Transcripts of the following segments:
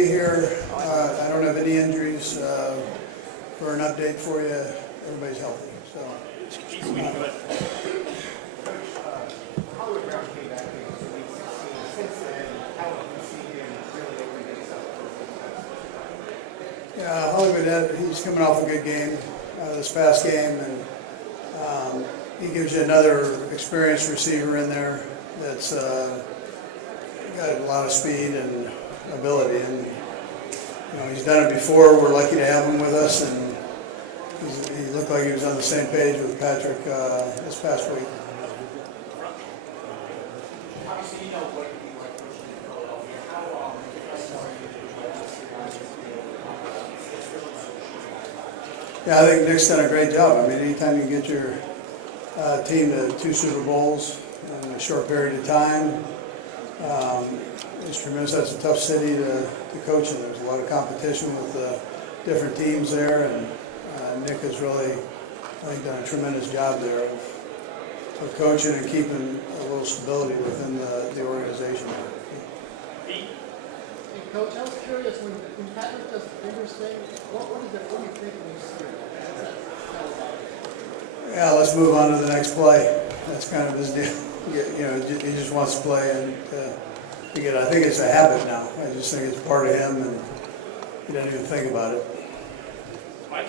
be here. I don't have any injuries. For an update for you, everybody's healthy. So. Yeah, Hollywood, he's coming off a good game, this past game, and he gives you another experienced receiver in there that's got a lot of speed and ability, and he's done it before. We're lucky to have him with us, and he looked like he was on the same page with Patrick this past week. Obviously, you know what it'd be like coaching in Philadelphia. How Yeah, I think Nick's done a great job. I mean, anytime you get your team to 2 Super Bowls in a short period of time, it's tremendous. That's a tough city to coach in. There's a lot of competition with different teams there, and Nick has really, I think, done a tremendous job there of coaching and keeping a little stability within the organization. Hey, Coach, I was curious, when Patrick does the fingers thing, what do you think when you see it? What's that about? Yeah, let's move on to the next play. That's kind of his deal. He just wants to play, and I think it's a habit now. I just think it's part of him, and he doesn't even think about it. Mike?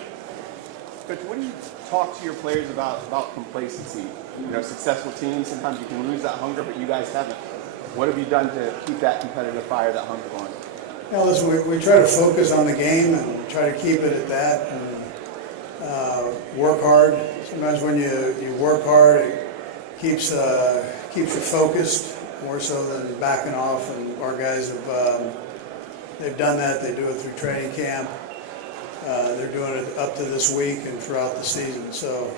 Coach, what do you talk to your players about complacency? Successful teams, sometimes you can lose that hunger, but you guys haven't. What have you done to keep that competitive fire, that hunger going? Yeah, listen, we try to focus on the game and try to keep it at that, and work hard. Sometimes when you work hard, it keeps you focused more so than backing off. And our guys they've done that. They do it through training camp. They're doing it up to this week and throughout the season. So,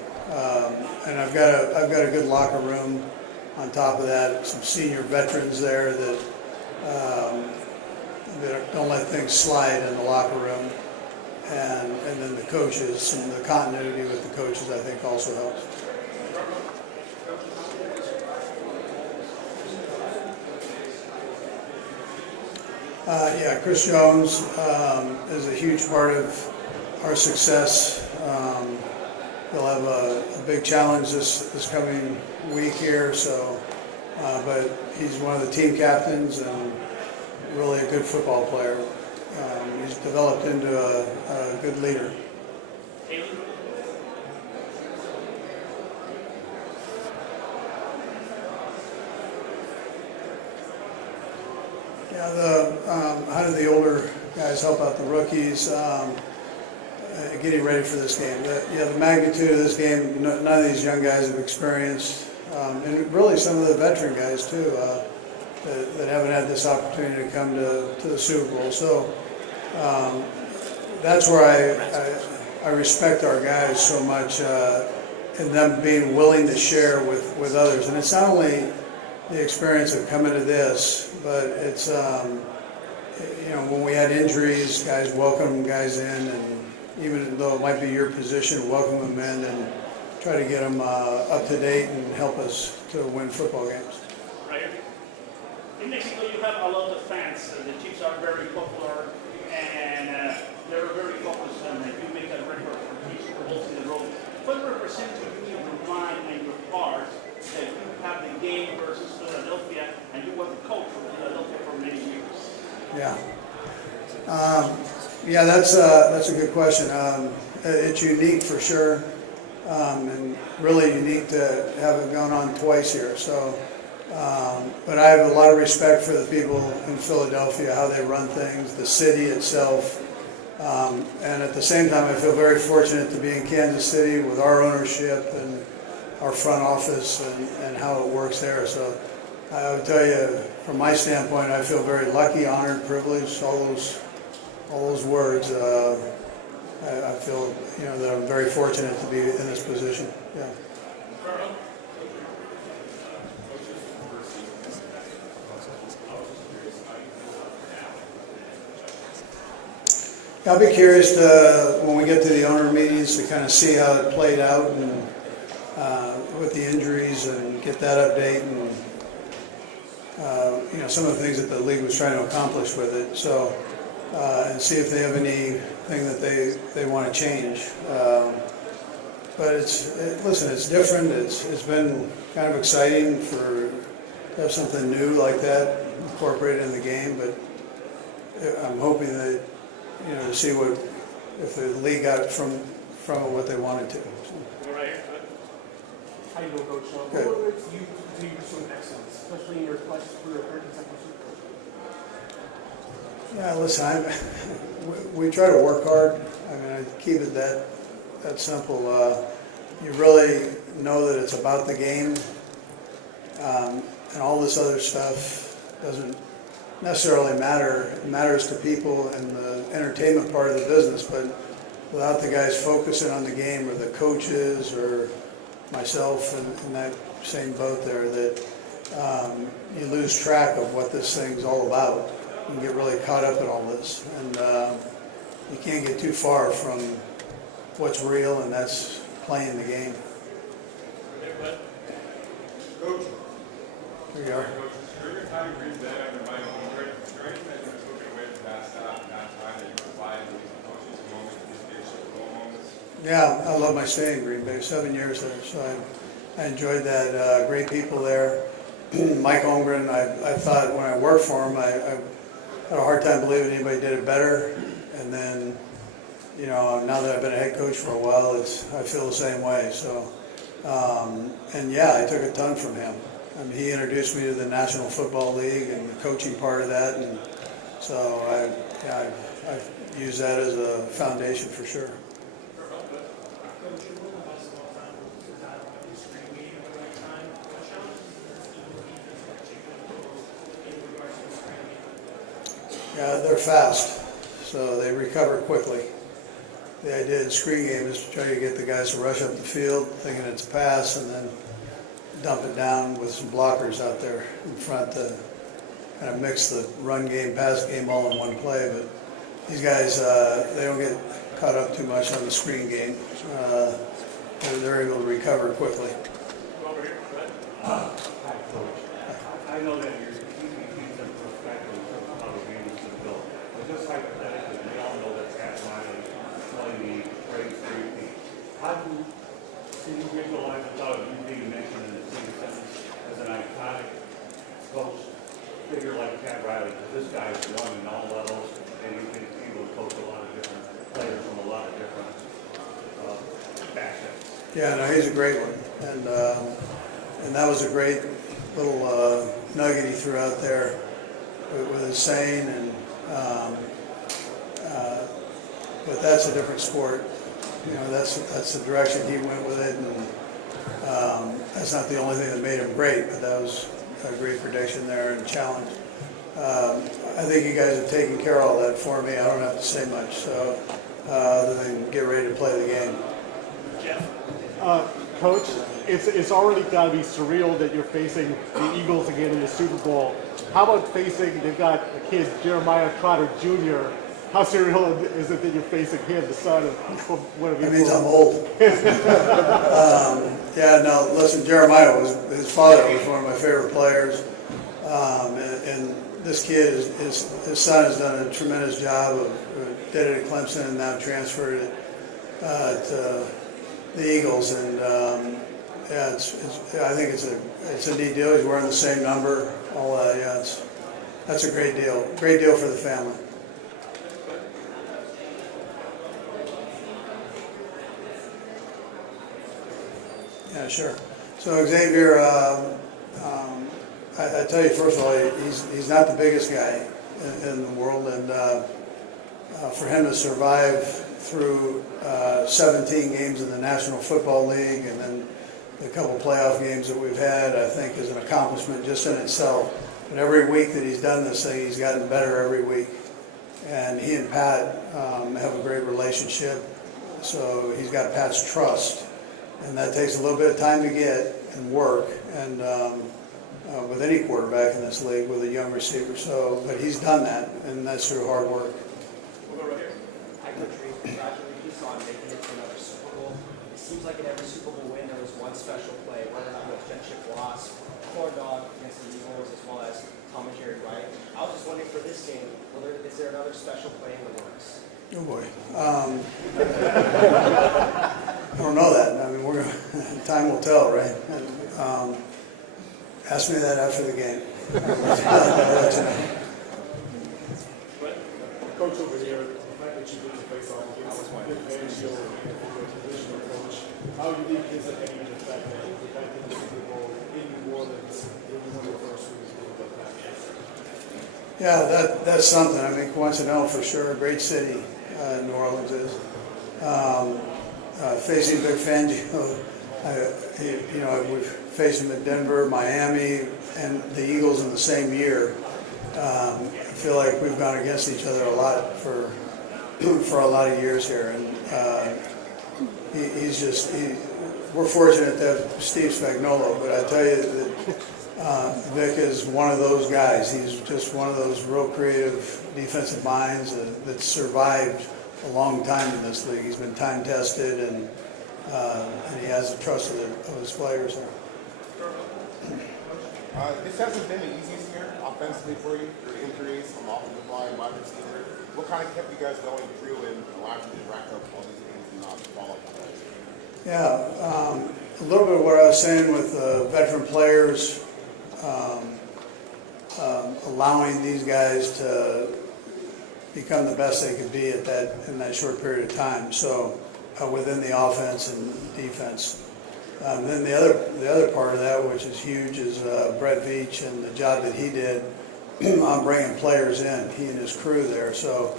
and I've got a good locker room. On top of that, some senior veterans there that don't let things slide in the locker room, and then the coaches and the continuity with the coaches, I think, also helps. Yeah, Chris Jones is a huge part of our success. He'll have a big challenge this coming week here, so but he's one of the team captains and really a good football player. He's developed into a good leader. Yeah, how do the older guys help out the rookies? Getting ready for this game. The magnitude of this game, none of these young guys have experienced, and really some of the veteran guys too, that haven't had this opportunity to come to the Super Bowl. So that's where I respect our guys so much, in them being willing to share with others. And it's not only the experience of coming to this, but it's when we had injuries, guys welcome guys in, and even though it might be your position, welcome them in and try to get them up to date and help us to win football games. Right. In Mexico, you have a lot of fans. The Chiefs are very popular, and they're very focused on that you make a record for 3 Super Bowls in a row. What represents to you in your mind and your heart that you have the game versus Philadelphia, and you were the coach for Philadelphia for many years? Yeah. Yeah, that's a good question. It's unique for sure, and really unique to have it gone on twice here. So, but I have a lot of respect for the people in Philadelphia, how they run things, the city itself, and at the same time, I feel very fortunate to be in Kansas City with our ownership and our front office and how it works there. So, I would tell you, from my standpoint, I feel very lucky, honored, privileged, all those words. I feel that I'm very fortunate to be in this position. Yeah. I'll be curious when we get to the owner meetings to kind of see how it played out and with the injuries and get that update and some of the things that the league was trying to accomplish with it. So and see if they have anything that they want to change. But listen, it's different. It's been kind of exciting to have something new like that incorporated in the game. But I'm hoping that, to see if the league got from it what they wanted to. All right. How you doing, Coach? Good. What motivates you to continue pursuing excellence, especially in your quest for your third consecutive Super Bowl? Yeah, listen, we try to work hard. I mean, I keep it that simple. You really know that it's about the game, and all this other stuff doesn't necessarily matter. It matters to people and the entertainment part of the business, but without the guys focusing on the game, or the coaches, or myself in that same boat there, that you lose track of what this thing's all about. You get really caught up in all this, and you can't get too far from what's real, and that's playing the game. Coach, Here you are. during your time in Green Bay under Mike Holmgren, is there anything that you took away from that staff and that time that you provided to these coaches moments, these big Super Bowl moments? Yeah, I love my stay in Green Bay, 7 years there, so I enjoyed that. Great people there. Mike Holmgren, I thought when I worked for him, I had a hard time believing anybody did it better. And then, now that I've been a head coach for a while, I feel the same way. So, and yeah, I took a ton from him. I mean, he introduced me to the National Football League and the coaching part of that, and so I use that as a foundation for sure. Yeah, they're fast, so they recover quickly. The idea in screen game is to try to get the guys to rush up the field thinking it's a pass, and then dump it down with some blockers out there in front to kind of mix the run game, pass game all in one play. But these guys, they don't get caught up too much on the screen game. They're able to recover quickly. Over here. Hi, Coach. I know that you're keeping things in perspective of how the game is built. But just hypothetically, we all know that Pat Riley playing the great safety. How do you visualize, without you being mentioned in the same sentence, as an iconic coach figure like Pat Riley? Because this guy is one in all levels, and you can he will coach a lot of different players from a lot of different facets. Yeah, no, he's a great one, and that was a great little nugget he threw out there with his saying, and but that's a different sport. That's the direction he went with it, and that's not the only thing that made him great, but that was a great prediction there and challenge. I think you guys have taken care of all that for me. I don't have to say much, so other than get ready to play the game. Jeff. Coach, it's already got to be surreal that you're facing the Eagles again in the Super Bowl. How about facing, they've got a kid, Jeremiah Trotter Jr. How surreal is it that you're facing him, the son of one of your That means I'm old. Yeah, no, listen, Jeremiah his father was one of my favorite players. And this kid, his son has done a tremendous job did it at Clemson and now transferred it to the Eagles. And yeah, I think it's a neat deal. He's wearing the same number, all that. Yeah, that's a great deal. Great deal for the family. Yeah, sure. So Xavier, I tell you, first of all, he's not the biggest guy in the world, and for him to survive through 17 games in the National Football League and then the couple playoff games that we've had, I think is an accomplishment just in itself. And every week that he's done this thing, he's gotten better every week. And he and Pat have a great relationship, so he's got Pat's trust. And that takes a little bit of time to get and work, and with any quarterback in this league, with a young receiver. So, but he's done that, and that's through hard work. We'll go right here. Hi, Coach Reid. Congratulations on making it to another Super Bowl. It seems like in every Super Bowl win, there was one special play, whether or not it was jet chip loss, corn dog against the Eagles, as well as Tom and Jerry Wright. I was just wondering for this game, is there another another special play in the works? Oh boy. I don't know that. I mean, time will tell, right? And, ask me that after the game. I'll let you know. Coach over here, the fact that you didn't face off against Vic Fangio and your traditional coach, how unique is it any of the fact that you're back in the Super Bowl in New Orleans, when you won your first Super Bowl back? Yeah, that's something. I mean, coincidental for sure. Great city, New Orleans is. Facing Vic Fangio, we've faced him at Denver, Miami, and the Eagles in the same year. I feel like we've gone against each other a lot for a lot of years here, and we're fortunate to have Steve Spagnuolo, but I tell you that Vic is one of those guys. He's just one of those real creative defensive minds that survived a long time in this league. He's been time tested, and he has the trust of his players there. This hasn't been the easiest year offensively for you. Your injuries from offensive line, wide receiver. What kind of kept you guys going through and allowed you to rack up all these things and not fall off the ledge? Yeah, a little bit of what I was saying with veteran players, allowing these guys to become the best they could be in that short period of time. So within the offense and defense. Then the other part of that, which is huge, is Brett Veach and the job that he did on bringing players in. He and his crew there. So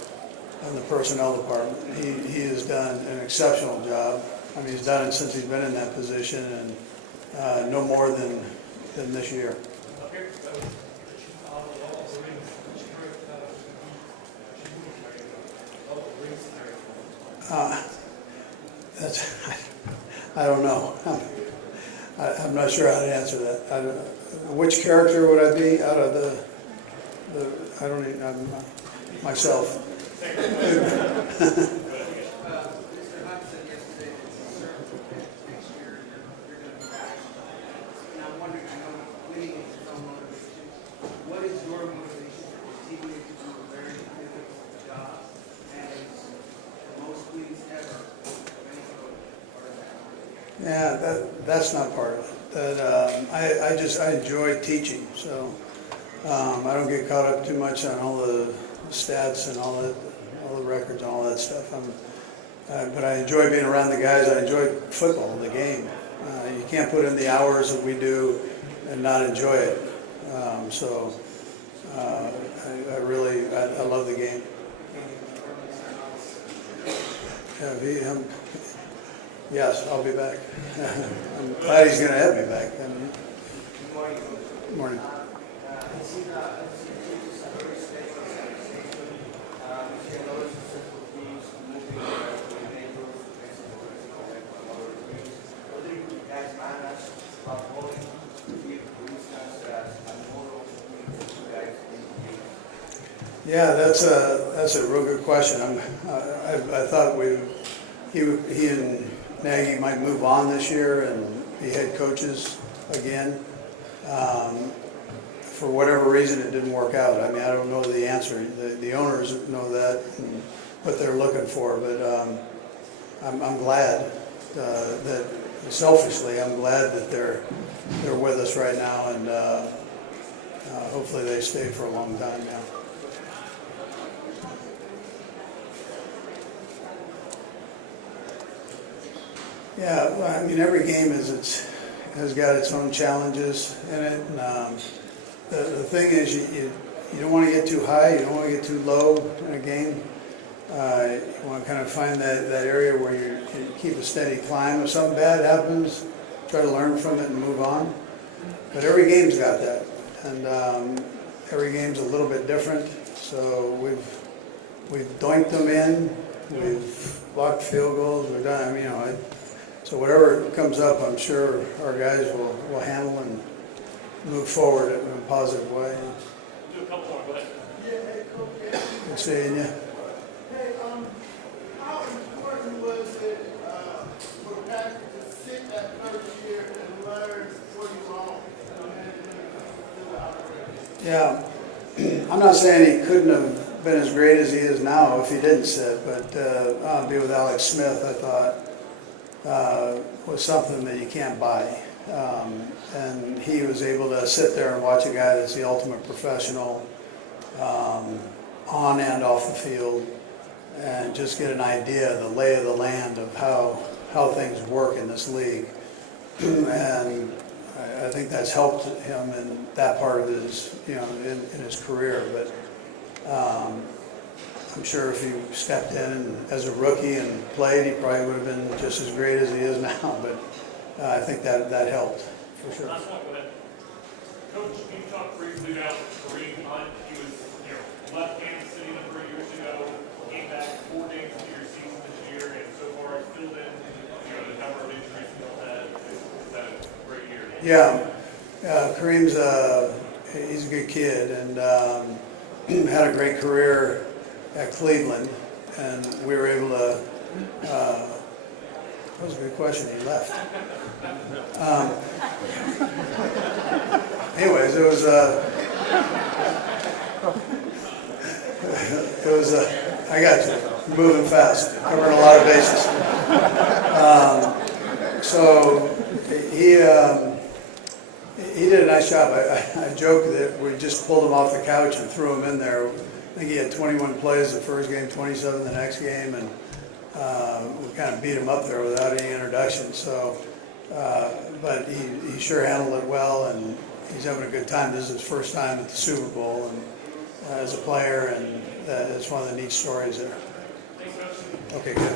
in the personnel department, he has done an exceptional job. I mean, he's done it since he's been in that position, and no more than this year. I don't know. I'm not sure how to answer that. Which character would I be out of the I don't even, myself. Mr. Hunt said yesterday that he's certain that next year you're going to be back. And I'm wondering, I know winning is his own motivation. What is your motivation for continuing to do a very difficult job and the most wins ever of any coach part of that? Yeah, that's not part of it. I enjoy teaching, so I don't get caught up too much on all the stats and all the records and all that stuff. But I enjoy being around the guys. I enjoy football, the game. You can't put in the hours that we do and not enjoy it. I love the game. Yeah, yes, I'll be back. I'm glad he's going to have me back. Good morning. Yeah, that's a real good question. I thought he and Nagy might move on this year and be head coaches again. For whatever reason, it didn't work out. I mean, I don't know the answer. The owners know that and what they're looking for, but I'm glad that selfishly, I'm glad that they're with us right now, and hopefully they stay for a long time now. Yeah, well, I mean, every game has got its own challenges in it. And, the thing is, you don't want to get too high, you don't want to get too low in a game. You want to kind of find that area where you keep a steady climb. If something bad happens, try to learn from it and move on. But every game's got that, and every game's a little bit different. So we've doinked them in, we've blocked field goals, we've done. I mean, so whatever comes up, I'm sure our guys will handle and move forward in a positive way. Do a couple more, go ahead. Good seeing you. Hey, how important was it for Patrick to sit that first year and learn what he wrong? Yeah, I'm not saying he couldn't have been as great as he is now if he didn't sit. But be with Alex Smith, I thought, was something that you can't buy. And he was able to sit there and watch a guy that's the ultimate professional, on and off the field, and just get an idea, the lay of the land of how things work in this league. And I think that's helped him in that part of his, in his career. But I'm sure if he stepped in as a rookie and played, he probably would have been just as great as he is now. But I think that helped for sure. Last one, go ahead. Coach, you talked briefly about Kareem Hunt. He was left Kansas City a number of years ago, came back 4 games into your season this year, and so far has filled in the number of injuries he'll have. It's had a great year. Yeah, Kareem's he's a good kid, and had a great career at Cleveland, and we were able to. That was a good question. He left. Anyways, it was I got you moving fast, covering a lot of bases. So he did a nice job. I joke that we just pulled him off the couch and threw him in there. I think he had 21 plays the first game, 27 the next game, and we kind of beat him up there without any introduction. So, but he sure handled it well, and he's having a good time. This is his first time at the Super Bowl, and as a player, and it's one of the neat stories there. Okay, good. Thank you.